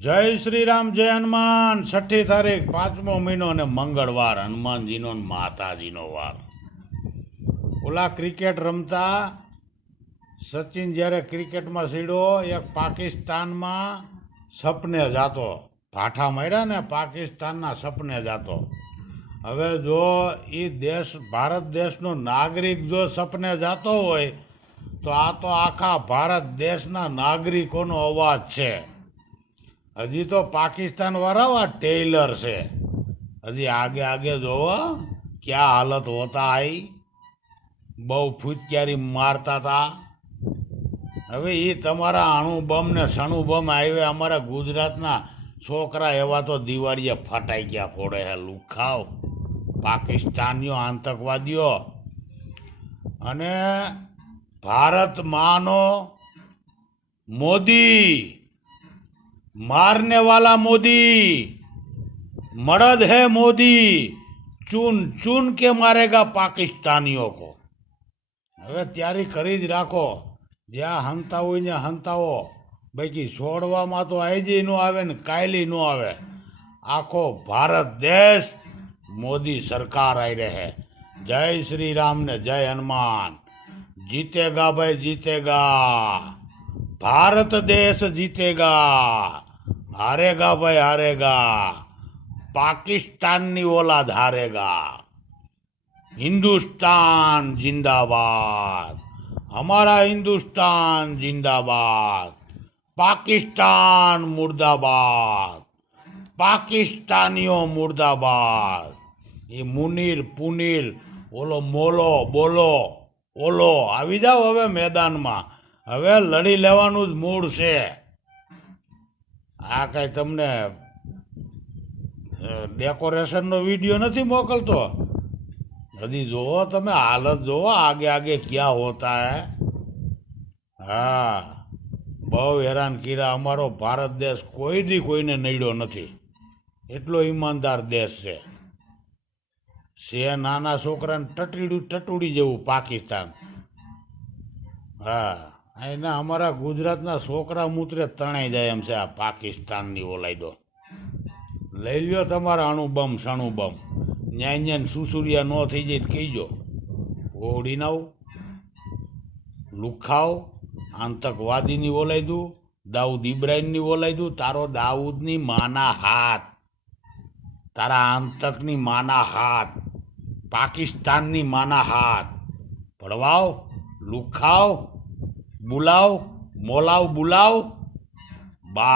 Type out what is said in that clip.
જય શ્રી રામ, જય હનુમાન. 6ઠી તારીખ 5મો મહિનો અને મંગળવાર, હનુમાનજીનો ને માતાજીનો વાર. ઓલા ક્રિકેટ રમતા સચિન જ્યારે ક્રિકેટમાં સીડ્યો, એક પાકિસ્તાનમાં સપને જાતો, ભાઠા માર્યા ને પાકિસ્તાનના સપને જાતો. હવે જો એ દેશ, ભારત દેશનો નાગરિક જો સપને જાતો હોય તો આ તો આખા ભારત દેશના નાગરિકોનો અવાજ છે. હજી તો પાકિસ્તાન વાળા ટેલર છે. હજી આગે આગે જોવો ક્યાં હાલત હોતા આઈ. બહુ ફૂટક્યારી મારતા હતા. હવે એ તમારા અણુબમ ને સણુબમ આવે. અમારા ગુજરાતના છોકરા એવા તો દિવાળીએ ફટાઈ ગયા ફોડે હે લુખાવ પાકિસ્તાનીઓ આતંકવાદીઓ. અને ભારત માનો મોદી, मारने वाला मोदी, मर्द है मोदी, चुन चुन के मारेगा पाकिस्तानियों को. હવે તૈયારી કરી જ રાખો. જ્યાં હંતા હોય ને હંતાવો. બાકી છોડવામાં તો આજે ન આવે ને કાયલી ન આવે. આખો ભારત દેશ મોદી સરકાર આવી રહે. જય શ્રી રામ ને જય હનુમાન. જીતેગા ભાઈ જીતેગા. भारत देश जीतेगा. हारेगा भाई हारेगा. पाकिस्ताननी औलाद हारेगा. हिंदुस्तान जिंदाबाद. हमारा हिंदुस्तान जिंदाबाद. पाकिस्तान मुर्दाबाद. पाकिस्तानियों मुर्दाबाद. ये मुनीर पुनीर ओलो मोलो बोलो ओलो આવી જાઓ હવે મેદાનમાં. હવે લડી લેવાનું જ મૂડ છે. આ કઈ તમને ડેકોરેશનનો વિડીયો નથી મોકલતો. હજી જોવો તમે હાલત જોવો આગે આગે ક્યાં હોતા હે. હા, બહુ હેરાન કર્યા. અમારો ભારત દેશ કોઈ દી કોઈને નડ્યો નથી. એટલો ઈમાનદાર દેશ છે. નાના છોકરાને ટટુડી જેવું પાકિસ્તાન. હા, એના અમારા ગુજરાતના છોકરા મૂત્રે તણાઈ જાય એમ છે આ પાકિસ્તાનની ઓલાયદો. લઈ લ્યો તમારા અણુબમ સણુબમ. ન્યાય ન્યાય સુસુરિયા ન થઈ જાય કહીજો. ઓડી નાવ લુખાવ આતંકવાદીની ઓલાયદું, દાઉદ ઇબ્રાહીમની ઓલાયદું. તારો દાઉદની માના હાથ, તારા આતંકની માના હાથ, પાકિસ્તાનની માના હાથ. પડવાવ લુખાવ, बुलाओ मोलाओ बुलाओ बा